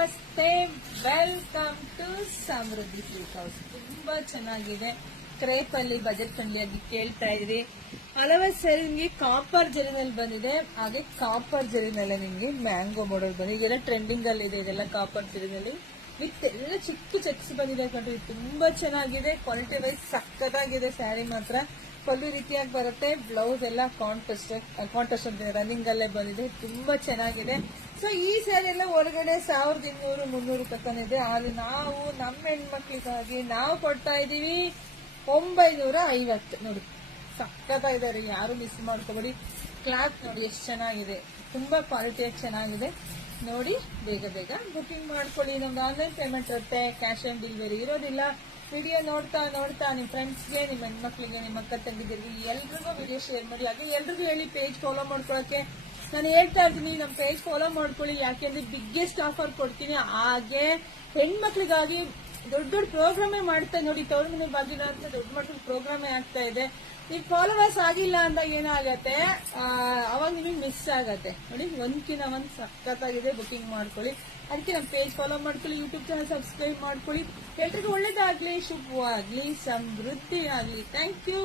ನಮಸ್ತೆ, welcome to Samruddhi silk house. ತುಂಬಾ ಚೆನ್ನಾಗಿದೆ. ಕ್ರೇಪ್ ಅಲ್ಲಿ ಬಜೆಟ್ ಫ್ರೆಂಡ್ಲಿ ಆಗಿ ಕೇಳ್ತಾ ಇದ್ರಿ. ಹಲವಾರು ಸರಿ ನಿಮ್ಗೆ ಕಾಪರ್ ಜರಿನಲ್ಲಿ ಬಂದಿದೆ, ಹಾಗೆ ಕಾಪರ್ ಜರಿನಲ್ಲೇ ನಿಮ್ಗೆ ಮ್ಯಾಂಗೋ ಮಾಡಲ್ ಬಂದಿದೆ. ಇದೆಲ್ಲ ಟ್ರೆಂಡಿಂಗ್ ಅಲ್ಲಿ ಇದೆ. ಇದೆಲ್ಲ ಕಾಪರ್ ಜರಿನಲ್ಲಿ ವಿತ್ ಎಲ್ಲ ಚಿಕ್ಕ ಚೆಕ್ಸ್ ಬಂದಿದೆ ಕಂಡ್ರಿ. ತುಂಬಾ ಚೆನ್ನಾಗಿದೆ. ಕ್ವಾಲಿಟಿ ವೈಸ್ ಸಕ್ಕತ್ತಾಗಿದೆ. ಸ್ಯಾರಿ ಮಾತ್ರ ಪಲ್ಲು ರೀತಿಯಾಗಿ ಬರುತ್ತೆ. ಬ್ಲೌಸ್ ಎಲ್ಲ ಕಾಂಟ್ರಾಸ್ಟ್ ಅಂತ ರನ್ನಿಂಗ್ ಅಲ್ಲೇ ಬಂದಿದೆ. ತುಂಬಾ ಚೆನ್ನಾಗಿದೆ. ಸೊ ಈ ಸ್ಯಾರಿ ಎಲ್ಲ ಹೊರಗಡೆ 1200-300 ತಕ್ಕನಿದೆ. ಆದ್ರೆ ನಾವು ನಮ್ಮ ಹೆಣ್ಮಕ್ಳಿಗಾಗಿ ನಾವು ಕೊಡ್ತಾ ಇದೀವಿ 950. ನೋಡಿ ಸಕ್ಕತ್ತಾಗಿದೆ. ಯಾರು ಮಿಸ್ ಮಾಡ್ಕೋಬೇಡಿ. ಕ್ಲಾತ್ ನೋಡಿ ಎಷ್ಟು ಚೆನ್ನಾಗಿದೆ. ತುಂಬಾ ಕ್ವಾಲಿಟಿಯಾಗಿ ಚೆನ್ನಾಗಿದೆ. ನೋಡಿ ಬೇಗ ಬೇಗ ಬುಕಿಂಗ್ ಮಾಡ್ಕೊಳ್ಳಿ. ನಮ್ದು ಆನ್ಲೈನ್ ಪೇಮೆಂಟ್ ಇರುತ್ತೆ, ಕ್ಯಾಶ್ ಆನ್ ಡೆಲಿವರಿ ಇರೋದಿಲ್ಲ. ವಿಡಿಯೋ ನೋಡ್ತಾ ನಿಮ್ಮ ಫ್ರೆಂಡ್ಸ್ಗೆ, ನಿಮ್ಮ ಹೆಣ್ಮಕ್ಳಿಗೆ, ನಿಮ್ಮ ಅಕ್ಕ ತಂಗಿದಿರಿಗೆ ಎಲ್ರಿಗೂ ವಿಡಿಯೋ ಶೇರ್ ಮಾಡಿ. ಹಾಗೆ ಎಲ್ರಿಗೂ ಹೇಳಿ ಪೇಜ್ ಫಾಲೋ ಮಾಡ್ಕೊಳಕ್ಕೆ. ನಾನು ಹೇಳ್ತಾ ಇದ್ದೀನಿ, ನಮ್ಮ ಪೇಜ್ ಫಾಲೋ ಮಾಡ್ಕೊಳ್ಳಿ. ಯಾಕೆಂದ್ರೆ ಬಿಗ್ಗೆಸ್ಟ್ ಆಫರ್ ಕೊಡ್ತೀನಿ. ಹಾಗೆ ಹೆಣ್ಮಕ್ಳಿಗಾಗಿ ದೊಡ್ಡ ದೊಡ್ಡ ಪ್ರೋಗ್ರಾಮೇ ಮಾಡ್ತಾ ನೋಡಿ. ತವ್ರ ಮನೆ ಬಾಗಿಲ ಅಂತ ದೊಡ್ಡ ಮಟ್ಟದ ಪ್ರೋಗ್ರಾಮೇ ಆಗ್ತಾ ಇದೆ. ನೀವು ಫಾಲೋವರ್ಸ್ ಆಗಿಲ್ಲ ಅಂದಾಗ ಏನಾಗತ್ತೆ, ಅವಾಗ ನಿಮಗೆ ಮಿಸ್ ಆಗತ್ತೆ. ನೋಡಿ ಒಂದ್ಕಿನ ಒಂದ್ ಸಖತ್ತಾಗಿದೆ. ಬುಕಿಂಗ್ ಮಾಡ್ಕೊಳ್ಳಿ. ಅದಕ್ಕೆ ನಮ್ಮ ಪೇಜ್ ಫಾಲೋ ಮಾಡ್ಕೊಳ್ಳಿ, ಯೂಟ್ಯೂಬ್ ಚಾನಲ್ ಸಬ್ಸ್ಕ್ರೈಬ್ ಮಾಡ್ಕೊಳ್ಳಿ. ಎಲ್ರಿಗೂ ಒಳ್ಳೇದಾಗ್ಲಿ, ಶುಭವಾಗ್ಲಿ, ಸಮೃದ್ಧಿ ಆಗ್ಲಿ. Thank you.